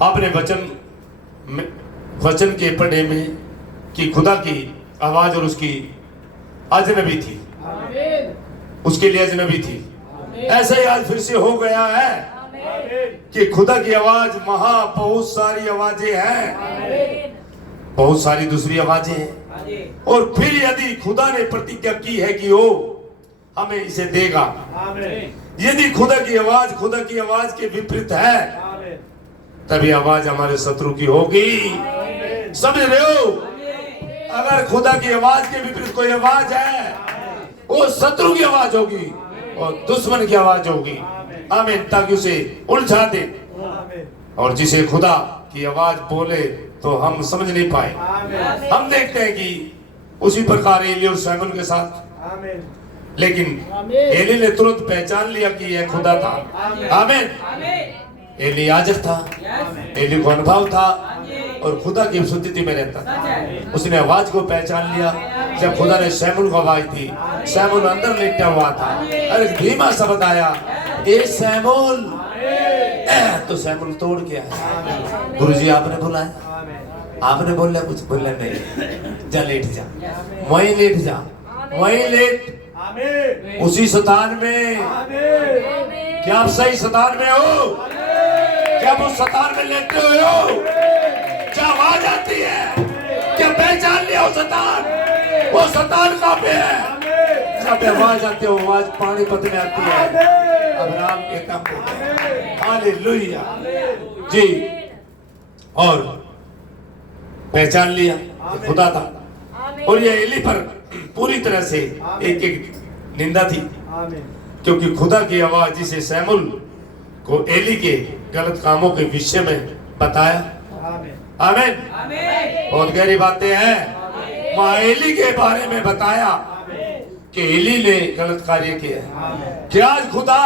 आपने वचन के पढ़े में कि खुदा की आवाज और उसकी अजनबी थी, उसके लिए अजनबी थी। ऐसा ही आज फिर से हो गया है कि खुदा की आवाज बहुत सारी आवाजें हैं, बहुत सारी दूसरी आवाजें हैं। और फिर यदि खुदा ने प्रतिज्ञा की है कि वो हमें इसे देगा, यदि खुदा की आवाज के विपरीत है, तभी आवाज हमारे शत्रु की होगी। समझ रहे हो? अगर खुदा की आवाज के विपरीत कोई आवाज है, वो शत्रु की आवाज होगी और दुश्मन की आवाज होगी। आमीन। ताकि उसे उलझा दे, और जिसे खुदा की आवाज बोले तो हम समझ नहीं पाए। हम देखते हैं कि उसी प्रकार एली और शमूएल के साथ, लेकिन एली ने तुरंत पहचान लिया कि यह खुदा था। आमीन। एली याजक था, एली को अनुभव था और खुदा की उपस्थिति में रहता था। उसने आवाज को पहचान लिया। जब खुदा ने शमूएल को आवाज दी, शमूएल अंदर लेटा हुआ था और एक धीमा शब्द आया, ए शमूएल। तो शमूएल तोड़ के आया, गुरुजी आपने बुलाया, आपने बोला कुछ बोला नहीं, जा लेट जा, वहीं लेट जा, वहीं लेट, उसी स्थान में। क्या आप सही स्थान में हो? क्या आप उस स्थान में लेटे हुए हो? क्या आवाज आती है? क्या पहचान लिया वो स्थान? वो स्थान कहाँ पे है? जब आवाज आती है, वो आवाज पानीपत में आती है, अब्राहम के तंबू में। हालेलुया जी। और पहचान लिया खुदा था। और ये एली पर पूरी तरह से एक निंदा थी, क्योंकि खुदा की आवाज जिसे शमूएल को एली के गलत कामों के विषय में बताया। आमीन। बहुत गहरी बातें हैं। वहां एली के बारे में बताया कि एली ने गलत कार्य किया। क्या आज खुदा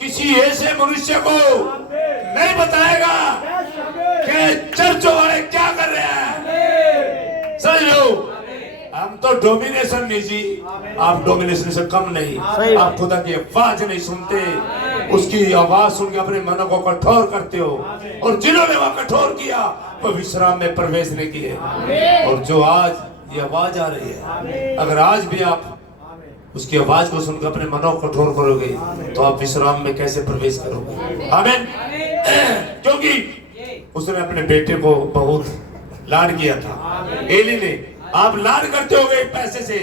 किसी ऐसे मनुष्य को नहीं बताएगा कि चर्चों वाले क्या कर रहे हैं? समझ लो, हम तो डोमिनेशन नहीं जी, आप डोमिनेशन से कम नहीं। आप खुदा की आवाज नहीं सुनते, उसकी आवाज सुन के अपने मन को कठोर करते हो, और जिन्होंने वह कठोर किया वो विश्राम में प्रवेश नहीं किए। और जो आज ये आवाज आ रही है, अगर आज भी आप उसकी आवाज को सुनकर अपने मनों को कठोर करोगे तो आप विश्राम में कैसे प्रवेश करोगे? आमीन। क्योंकि उसने अपने बेटे को बहुत लाड किया था। एली ने, आप लाड करते होगे पैसे से,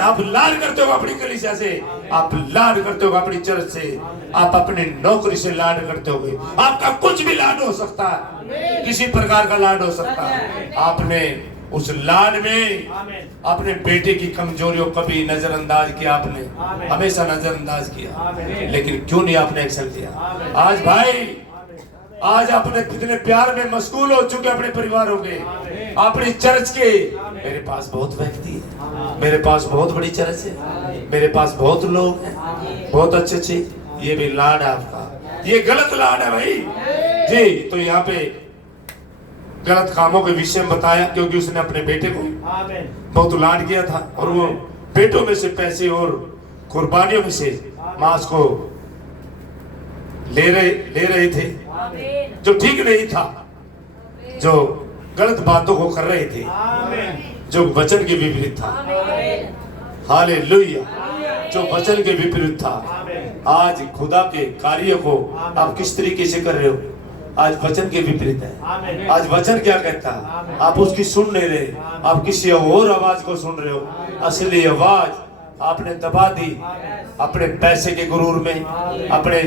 आप लाड करते हो अपनी कलीसिया से, आप लाड करते हो अपनी चर्च से, आप अपनी नौकरी से लाड करते होगे। आपका कुछ भी लाड हो सकता है, किसी प्रकार का लाड हो सकता है। आपने उस लाड में अपने बेटे की कमजोरियों को कभी नजरअंदाज किया, आपने हमेशा नजरअंदाज किया, लेकिन क्यों नहीं आपने एक्शन लिया? आज भाई, आज अपने कितने प्यार में मशगूल हो चुके अपने परिवारों के, अपनी चर्च के। मेरे पास बहुत व्यक्ति है, मेरे पास बहुत बड़ी चर्च है, मेरे पास बहुत लोग हैं, बहुत अच्छे अच्छे। ये भी लाड है आपका, ये गलत लाड है भाई जी। तो यहाँ पे गलत कामों के विषय में बताया, क्योंकि उसने अपने बेटे को बहुत लाड किया था, और वो बेटों में से पैसे और कुर्बानियों में से मांस को ले रहे थे, जो ठीक नहीं था, जो गलत बातों को कर रहे थे, जो वचन के विपरीत था। हालेलुया। जो वचन के विपरीत था। आज खुदा के कार्य को आप किस तरीके से कर रहे हो? आज वचन के विपरीत है। आज वचन क्या कहता है, आप उसकी सुन नहीं रहे, आप किसी और आवाज को सुन रहे हो। असली आवाज आपने दबा दी अपने पैसे के गुरूर में, अपने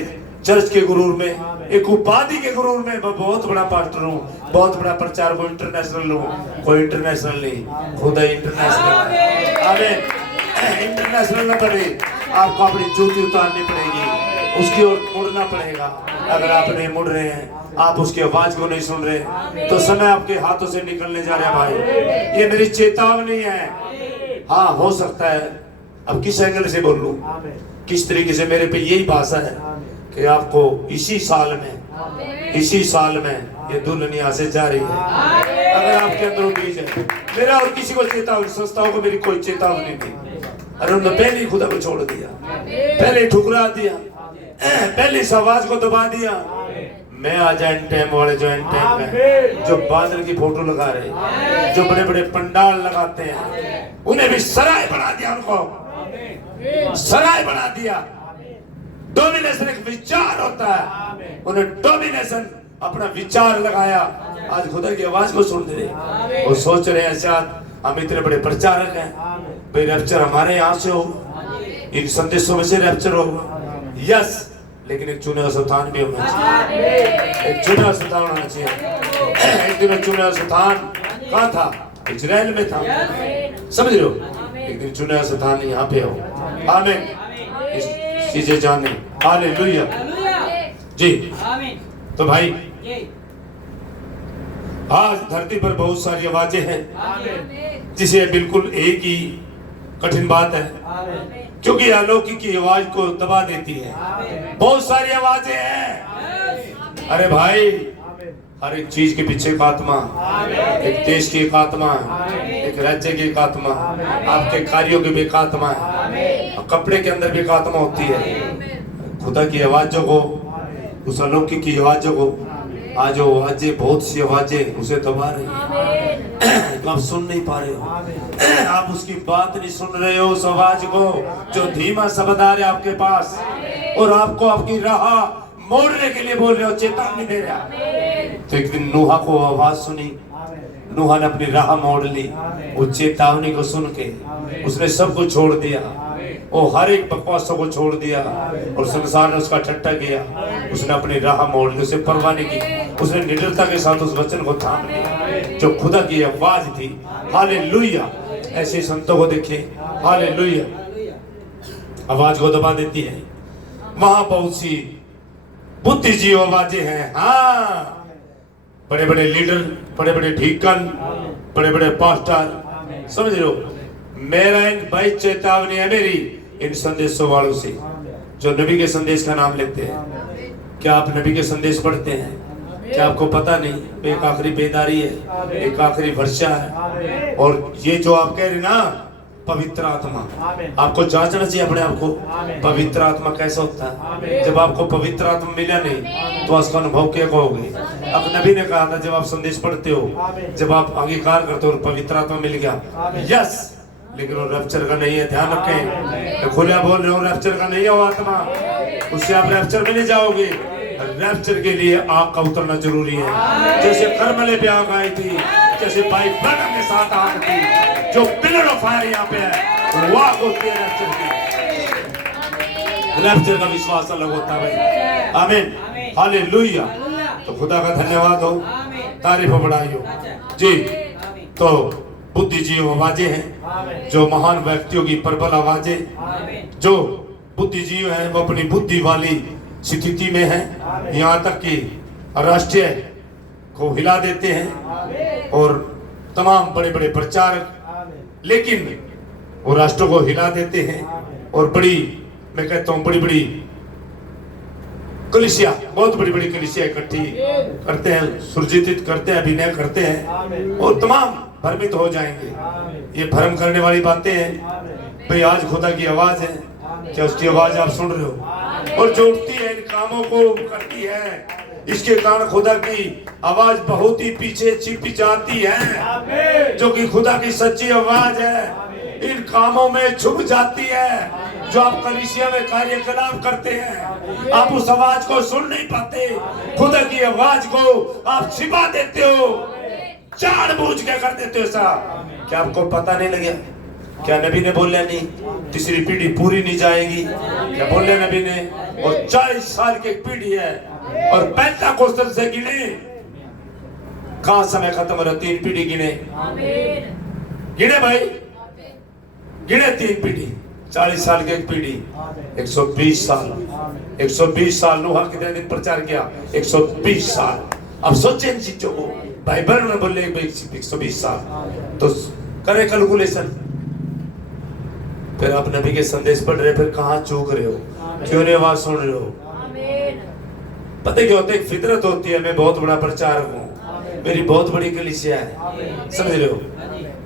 चर्च के गुरूर में, एक उपाधि के गुरूर में। मैं बहुत बड़ा पास्टर हूँ, बहुत बड़ा प्रचार को इंटरनेशनल हूँ। कोई इंटरनेशनल नहीं, खुदा इंटरनेशनल। आमीन। इंटरनेशनल न पड़े, आपको अपनी जूती उतारनी पड़ेगी, उसकी ओर मुड़ना पड़ेगा। अगर आप नहीं मुड़ रहे हैं, आप उसकी आवाज को नहीं सुन रहे, तो समय आपके हाथों से निकलने जा रहा है भाई। ये मेरी चेतावनी है। हाँ, हो सकता है, अब किस एंगल से बोल लूं, किस तरीके से मेरे पे यही भाषा है कि आपको इसी साल में ये दुल्हन यहाँ से जा रही है। अगर आपके अंदर बीज है, मेरा और किसी को चेतावनी, संस्थाओं को मेरी कोई चेतावनी नहीं। अरे उन्होंने पहले ही खुदा को छोड़ दिया, पहले ठुकरा दिया, पहले इस आवाज को दबा दिया। मैं आज एंड टाइम वाले जो एंड टाइम में जो बादल की फोटो लगा रहे, जो बड़े बड़े पंडाल लगाते हैं, उन्हें भी सराय बना दिया, उनको सराय बना दिया। डोमिनेशन एक विचार होता है, उन्हें डोमिनेशन अपना विचार लगाया। आज खुदा की आवाज को सुन रहे और सोच रहे हैं शायद हम इतने बड़े प्रचारक हैं, भाई रैप्चर हमारे यहाँ से होगा, इन संदेशों में से रैप्चर होगा। यस, लेकिन एक चुना स्थान भी होना चाहिए, एक चुना स्थान होना चाहिए। एक दिन चुना स्थान कहाँ था? इजराइल में था, समझ रहे हो? एक दिन चुना स्थान यहाँ पे हो। आमीन, इस चीजें जाने। हालेलुया जी। तो भाई आज धरती पर बहुत सारी आवाजें हैं, जिसे बिल्कुल एक ही कठिन बात है, क्योंकि अलौकिक की आवाज को दबा देती है। बहुत सारी आवाजें हैं। अरे भाई, हर एक चीज के पीछे एक आत्मा, एक देश की एक आत्मा है, एक राज्य की एक आत्मा, आपके कार्यों की भी एक आत्मा है, कपड़े के अंदर भी एक आत्मा होती है। खुदा की आवाजों को, उस अलौकिक की आवाजों को, आज वो आवाजें, बहुत सी आवाजें उसे दबा रही हैं। तो आप सुन नहीं पा रहे हो, आप उसकी बात नहीं सुन रहे हो, उस आवाज को जो धीमा शब्द आ रहा है आपके पास और आपको आपकी राह मोड़ने के लिए बोल रहे हो, चेतावनी दे रहा। तो एक दिन नूहा को आवाज सुनी, नूहा ने अपनी राह मोड़ ली। वो चेतावनी को सुन के उसने सब कुछ छोड़ दिया, वो हर एक बकवासों को छोड़ दिया और संसार ने उसका ठट्टा किया। उसने अपनी राह मोड़ ली, उसे परवाह नहीं की, उसने निडरता के साथ उस वचन को थाम लिया जो खुदा की आवाज थी। हालेलुया। ऐसे संतों को देखिए, हालेलुया, आवाज को दबा देती है। वहां बहुत सी बुद्धिजीवी आवाजें हैं। हाँ, बड़े बड़े लीडर, बड़े बड़े ढीकन, बड़े बड़े पास्टर, समझ लो। मेरा इन भाई चेतावनी है मेरी इन संदेशों वालों से जो नबी के संदेश का नाम लेते हैं। क्या आप नबी के संदेश पढ़ते हैं? क्या आपको पता नहीं? एक आखिरी बेदारी है, एक आखिरी वर्षा है। और ये जो आप कह रहे ना, पवित्र आत्मा, आपको जांचना चाहिए अपने आप को। पवित्र आत्मा कैसा होता है? जब आपको पवित्र आत्मा मिला नहीं तो उसका अनुभव क्या कहोगे? अब नबी ने कहा था, जब आप संदेश पढ़ते हो, जब आप अंगीकार करते हो, पवित्र आत्मा मिल गया, यस, लेकिन वो रैप्चर का नहीं है। ध्यान रखें, खुला बोल रहे हो, रैप्चर का नहीं है वो आत्मा, उससे आप रैप्चर में नहीं जाओगे। रैप्चर के लिए आग का उतरना जरूरी है। जैसे करमले पे आग आई थी, जैसे भाई ब्रनम के साथ आग थी, जो पिलर ऑफ फायर यहाँ पे है, वो आग होती है रैप्चर की। रैप्चर का विश्वास अलग होता है भाई। आमीन, हालेलुया। तो खुदा का धन्यवाद हो, तारीफ बढ़ाई हो जी। तो बुद्धिजीवी आवाजें हैं, जो महान व्यक्तियों की प्रबल आवाजें, जो बुद्धिजीवी हैं वो अपनी बुद्धि वाली स्थिति में है, यहाँ तक कि राष्ट्रीय को हिला देते हैं और तमाम बड़े बड़े प्रचारक, लेकिन वो राष्ट्र को हिला देते हैं और बड़ी, मैं कहता हूँ बड़ी बड़ी कलीसिया, बहुत बड़ी बड़ी कलीसिया इकट्ठी करते हैं, सुरजित करते हैं, अभिनय करते हैं और तमाम भ्रमित हो जाएंगे। ये भ्रम करने वाली बातें हैं। भाई आज खुदा की आवाज है, क्या उसकी आवाज आप सुन रहे हो? और जो उठती है इन कामों को करती है, इसके कारण खुदा की आवाज बहुत ही पीछे छिप जाती है। जो कि खुदा की सच्ची आवाज है इन कामों में छुप जाती है। जो आप कलीसिया में कार्यकलाप करते हैं, आप उस आवाज को सुन नहीं पाते, खुदा की आवाज को आप छिपा देते हो, जानबूझ के कर देते हो। साहब, क्या आपको पता नहीं लगे? क्या नबी ने बोला नहीं तीसरी पीढ़ी पूरी नहीं जाएगी? क्या बोले नबी ने? और 40 साल की एक पीढ़ी है और पेंटेकोस्टल से गिने, कहां समय खत्म हो रहा? 3 पीढ़ी गिने, गिने भाई, गिने 3 पीढ़ी। 40 साल की एक पीढ़ी, 120 साल, 120 साल। नूह कितने दिन प्रचार किया? 120 साल। अब सोचे इन चीजों को, बाइबल में बोले 120 साल, तो करें कैलकुलेशन। फिर आप नबी के संदेश पढ़ रहे, फिर कहाँ चूक रहे हो? क्यों नहीं आवाज सुन रहे हो? पता क्या होता है? एक फितरत होती है, मैं बहुत बड़ा प्रचारक हूँ, मेरी बहुत बड़ी कलीसिया है, समझ रहे हो?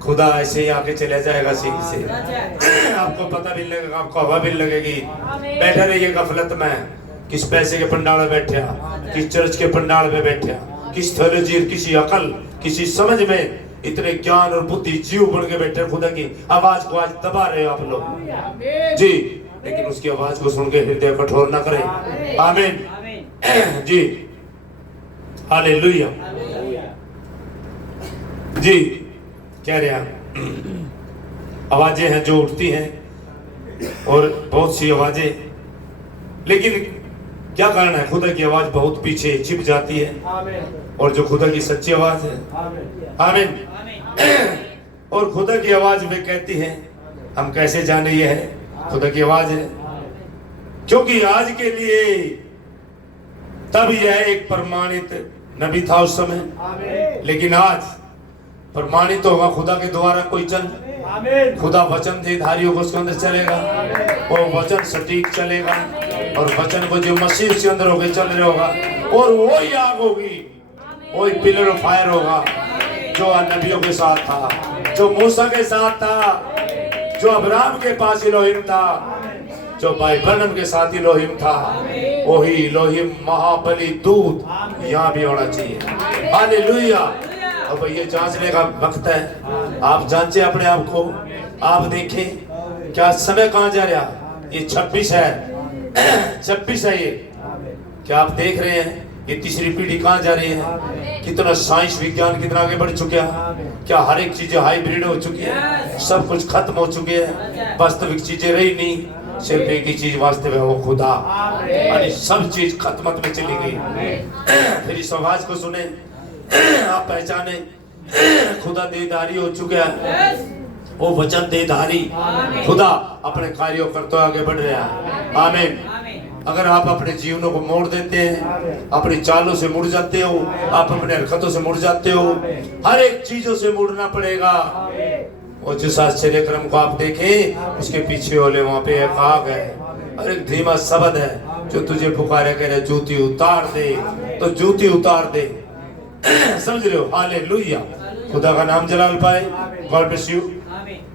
खुदा ऐसे ही आके चला जाएगा सीधी से, आपको पता भी लगेगा, आपको हवा भी लगेगी, बैठे रहिए गफलत में, किस पैसे के पंडाल में बैठे, किस चर्च के पंडाल में बैठे, किस थ्योलॉजी, किसी अकल, किसी समझ में इतने ज्ञान और बुद्धि जीव बन के बैठे, खुदा की आवाज को आज दबा रहे हो आप लोग जी, लेकिन उसकी आवाज को सुन के हृदय कठोर ना करें। आमीन जी, हालेलुया जी। कह रहे हैं आवाजें हैं जो उठती हैं और बहुत सी आवाजें, लेकिन क्या कारण है? खुदा की आवाज बहुत पीछे छिप जाती है और जो खुदा की सच्ची आवाज है, आमीन, और खुदा की आवाज वे कहती है, हम कैसे जाने ये है खुदा की आवाज है? क्योंकि आज के लिए तब यह एक प्रमाणित नबी था उस समय, लेकिन आज प्रमाणित होगा खुदा के द्वारा कोई चल, खुदा वचन देधारियों को उसके अंदर चलेगा, वो वचन सटीक चलेगा और वचन को जो मसीह उसके अंदर होकर चल रहे होगा, और वही आग होगी, वही पिलर ऑफ फायर होगा जो नबियों के साथ था, जो मूसा के साथ था, जो अब्राहम के पास इलोहिम था, जो भाई ब्रनम के साथ इलोहिम था, वही इलोहिम महाबली दूत यहाँ भी होना चाहिए। हालेलुया। अब ये जांचने का वक्त है, आप जांचे अपने आप को, आप देखें क्या समय कहाँ जा रहा। ये 26 है 26 है ये, क्या आप देख रहे हैं ये तीसरी पीढ़ी कहाँ जा रही है? कितना साइंस विज्ञान कितना आगे बढ़ चुका है, क्या हर एक चीजें हाइब्रिड हो चुकी है, सब कुछ खत्म हो चुके हैं, वास्तविक चीजें रही नहीं, सिर्फ एक ही चीज वास्तव है, वो खुदा, यानी सब चीज खत्मत में चली गई। फिर इस आवाज को सुने, आप पहचाने खुदा देदारी हो चुका है, वो वचन देदारी खुदा अपने कार्यों करते आगे बढ़ रहा है। आमीन। अगर आप अपने जीवनों को मोड़ देते हैं, अपनी चालों से मुड़ जाते हो, आप अपने हरकतों से मुड़ जाते हो, हर एक चीजों से मुड़ना पड़ेगा। और जिस आश्चर्य क्रम को आप देखें, उसके पीछे वाले वहां पे एक आग है और एक धीमा शब्द है जो तुझे पुकारे कह रहे जूती उतार दे, तो जूती उतार दे। समझ रहे हो? हालेलुया। खुदा का नाम जलाल पाए। God bless you.